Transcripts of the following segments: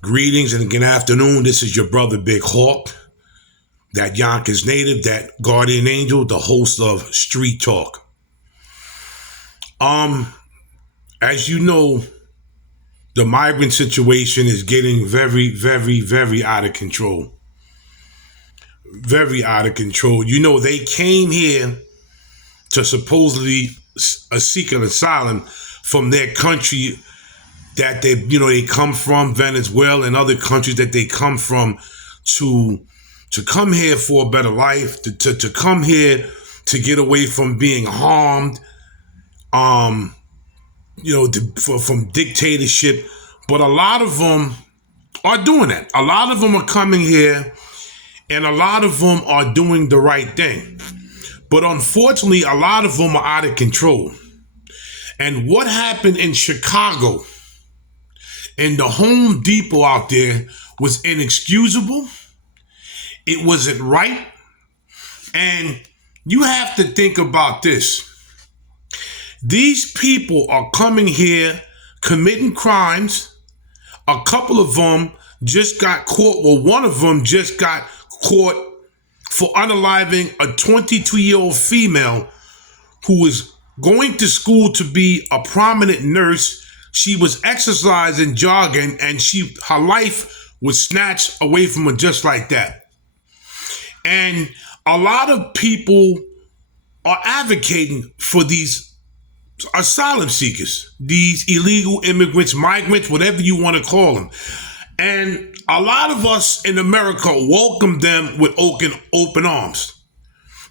Greetings and good afternoon. This is your brother Big Hawk, that Yonkers native, that guardian angel, the host of Street Talk. Um, as you know, the migrant situation is getting very, very, very out of control. Very out of control. You know, they came here to supposedly seek an asylum from their country that they come from, Venezuela and other countries that they come from, to come here for a better life, to come here to get away from being harmed, um from dictatorship. But a lot of them are doing that. A lot of them are coming here, and a lot of them are doing the right thing. But unfortunately, a lot of them are out of control. And what happened in Chicago, in the Home Depot out there, was inexcusable. It wasn't right. And you have to think about this. These people are coming here committing crimes. A couple of them just got caught. Well, one of them just got caught for unaliving a 22-year-old female who was going to school to be a prominent nurse. She was exercising, jogging, and her life was snatched away from her just like that. And a lot of people are advocating for these asylum seekers, these illegal immigrants, migrants, whatever you want to call them. And a lot of us in America welcome them with open arms.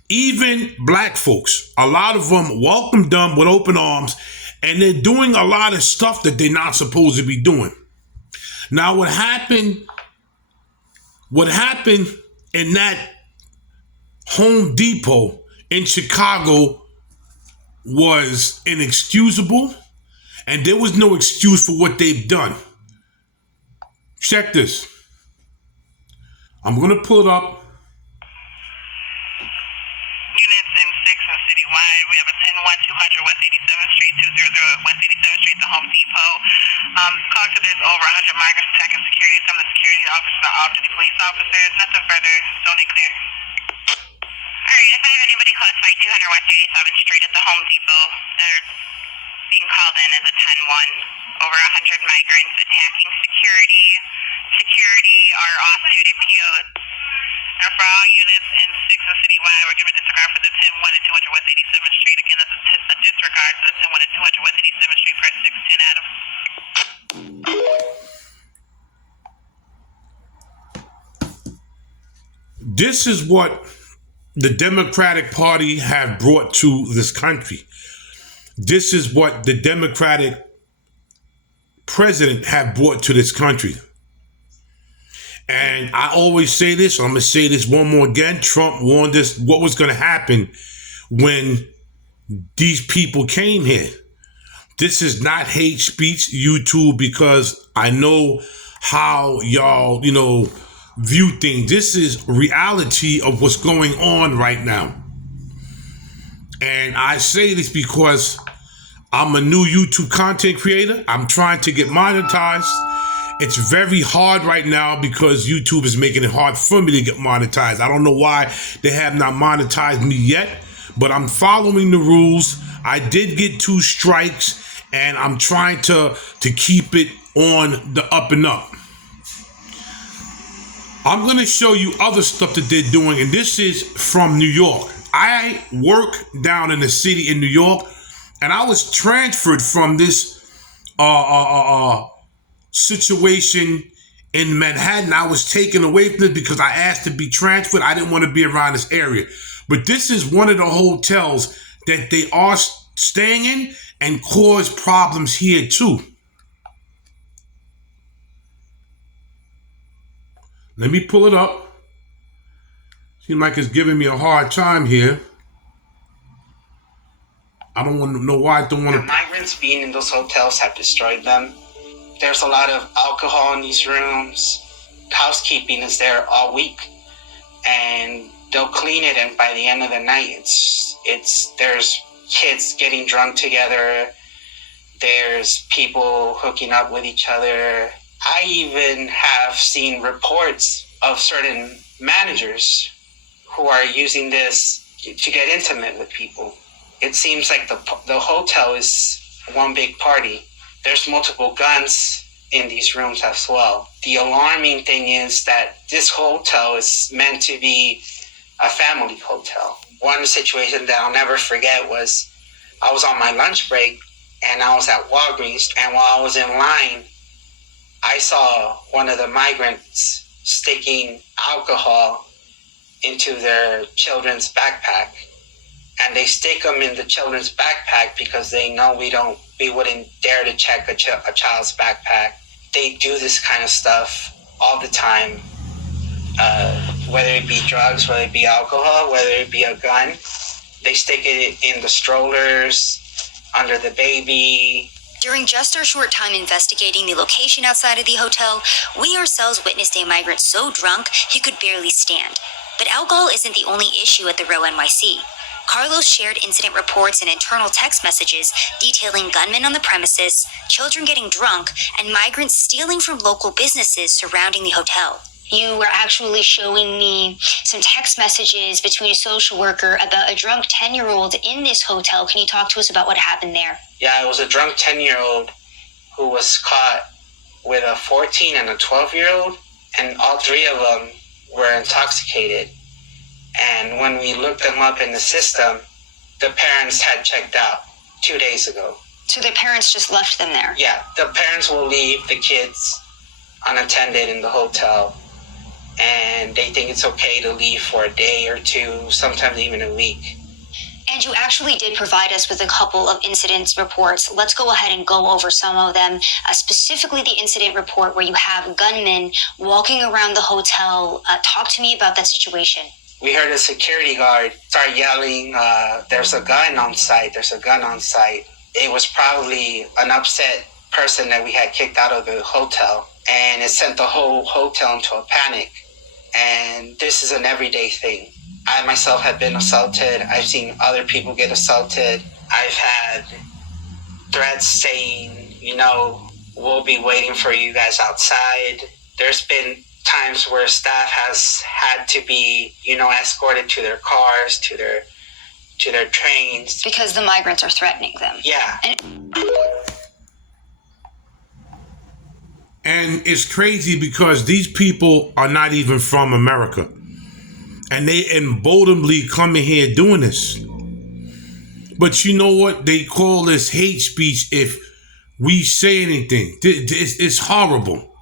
Even black folks, a lot of them welcome them with open arms, and they're doing a lot of stuff that they're not supposed to be doing. Now, what happened in that Home Depot in Chicago was inexcusable, and there was no excuse for what they've done. Check this. I'm going to pull it up. Units in 6 and citywide. We have a 10-1-200 West 87th Street, 200 West 87th Street, the Home Depot. Calling to there's over 100 migrants attacking security. Some of the security officers are off-duty police officers. Nothing further. Zoning clear. Alright, if I have anybody close by 200 West 87th Street at the Home Depot, they're being called in as a 10-1. Over 100 migrants attacking security. Security are off-duty POs. And for all units in 6 and citywide, we're giving disregard for the 10-1 and 200 West 87th Street. Again, that's a disregard for the 10-1 and 200 West 87th Street, press 610 Adam. This is what the Democratic Party have brought to this country. This is what the Democratic president have brought to this country. And I always say this, I'm going to say this one more again. Trump warned us what was going to happen when these people came here. This is not hate speech, YouTube, because I know how y'all, view things. This is reality of what's going on right now. And I say this because I'm a new YouTube content creator. I'm trying to get monetized. It's very hard right now because YouTube is making it hard for me to get monetized. I don't know why they have not monetized me yet, but I'm following the rules. I did get 2 strikes, and I'm trying to keep it on the up and up. I'm going to show you other stuff that they're doing, and this is from New York. I work down in the city in New York, and I was transferred from this situation in Manhattan. I was taken away from it because I asked to be transferred. I didn't want to be around this area. But this is one of the hotels that they are staying in and cause problems here too. Let me pull it up. Seems like it's giving me a hard time here. I don't want to know why I don't want to. The migrants being in those hotels have destroyed them. There's a lot of alcohol in these rooms. Housekeeping is there all week, and they'll clean it. And by the end of the night, there's kids getting drunk together. There's people hooking up with each other. I even have seen reports of certain managers who are using this to get intimate with people. It seems like the hotel is one big party. There's multiple guns in these rooms as well. The alarming thing is that this hotel is meant to be a family hotel. One situation that I'll never forget was I was on my lunch break and I was at Walgreens, and while I was in line, I saw one of the migrants sticking alcohol into their children's backpack. And they stick them in the children's backpack because they know we wouldn't dare to check a child's backpack. They do this kind of stuff all the time, whether it be drugs, whether it be alcohol, whether it be a gun. They stick it in the strollers, under the baby. During just our short time investigating the location outside of the hotel, we ourselves witnessed a migrant so drunk he could barely stand. But alcohol isn't the only issue at the Row NYC. Carlos shared incident reports and internal text messages detailing gunmen on the premises, children getting drunk, and migrants stealing from local businesses surrounding the hotel. You were actually showing me some text messages between a social worker about a drunk 10-year-old in this hotel. Can you talk to us about what happened there? Yeah, it was a drunk 10-year-old who was caught with a 14 and a 12-year-old, and all three of them were intoxicated. And when we looked them up in the system, the parents had checked out 2 days ago. So their parents just left them there? Yeah, the parents will leave the kids unattended in the hotel, and they think it's okay to leave for a day or two, sometimes even a week. And you actually did provide us with a couple of incident reports. Let's go ahead and go over some of them, specifically the incident report where you have gunmen walking around the hotel. Talk to me about that situation. We heard a security guard start yelling, there's a gun on site, there's a gun on site. It was probably an upset person that we had kicked out of the hotel, and it sent the whole hotel into a panic. And this is an everyday thing. I myself have been assaulted. I've seen other people get assaulted. I've had threats saying, we'll be waiting for you guys outside. There's been times where staff has had to be, escorted to their cars, to their trains. Because the migrants are threatening them. Yeah. And it's crazy because these people are not even from America. And they emboldenly come in here doing this. But you know what? They call this hate speech if we say anything. It's horrible.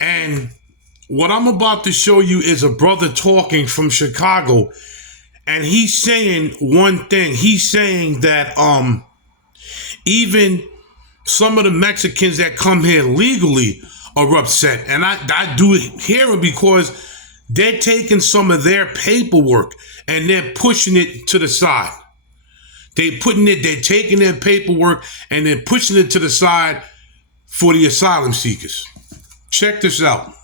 And what I'm about to show you is a brother talking from Chicago. And he's saying one thing. He's saying that even some of the Mexicans that come here legally are upset. And I do hear it because they're taking some of their paperwork and they're pushing it to the side. They're taking their paperwork and they're pushing it to the side for the asylum seekers. Check this out.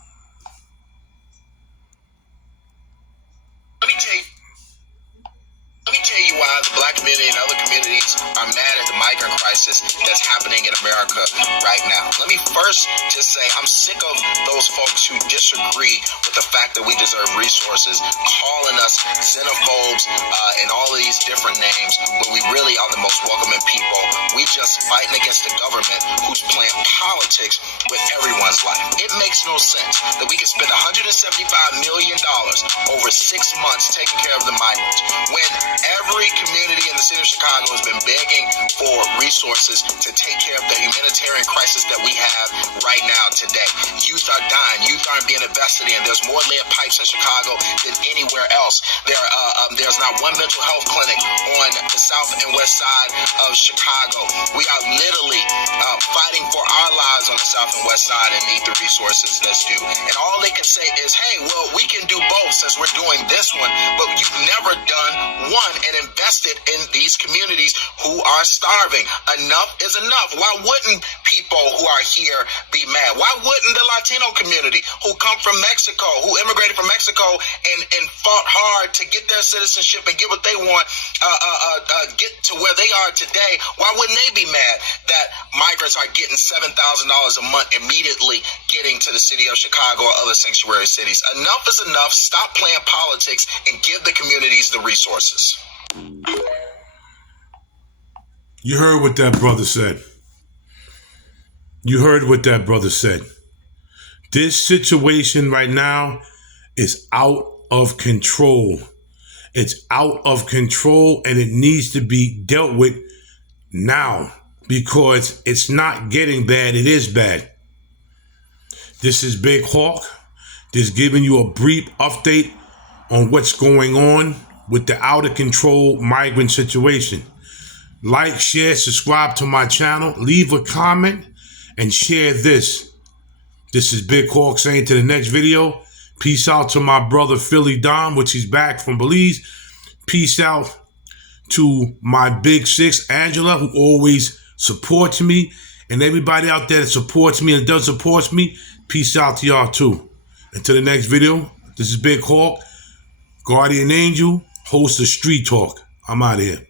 Let me tell you why the black community and other communities are mad at the migrant crisis that's happening in America right now. Let me first just say I'm sick of those folks who disagree with the fact that we deserve resources, calling us xenophobes and all of these different names when we really are the most welcoming people. We just fighting against the government who's playing politics with everyone's life. It makes no sense that we can spend $175 million over 6 months taking care of the migrants when every community in the city of Chicago has been begging for resources to take care of the humanitarian crisis that we have right now today. Youth are dying. Youth aren't being invested in. There's more lead pipes in Chicago than anywhere else. There's not one mental health clinic on the south and west side of Chicago. We are literally fighting for our lives on the south and west side and need the resources that's due. And all they can say is, hey, well, we can do both since we're doing this one, but you've never done one and invested in these communities who are starving. Enough is enough. Why wouldn't people who are here be mad? Why wouldn't the Latino community who come from Mexico, who immigrated from Mexico and fought hard to get their citizenship and get what they want, get to where they are today, why wouldn't they be mad that migrants are getting $7,000 a month immediately getting to the city of Chicago or other sanctuary cities? Enough is enough. Stop playing politics and give the communities the resources. You heard what that brother said. You heard what that brother said. This situation right now is out of control. It's out of control, and it needs to be dealt with now, because it's not getting bad. It is bad. This is Big Hawk. Just giving you a brief update on what's going on with the out of control migrant situation. Like, share, subscribe to my channel, leave a comment, and share this. This is Big Hawk saying to the next video, peace out to my brother Philly Dom, which he's back from Belize. Peace out to my big sis, Angela, who always supports me, and everybody out there that supports me and does support me. Peace out to y'all too. Until the next video, this is Big Hawk, Guardian Angel, host of Street Talk. I'm out of here.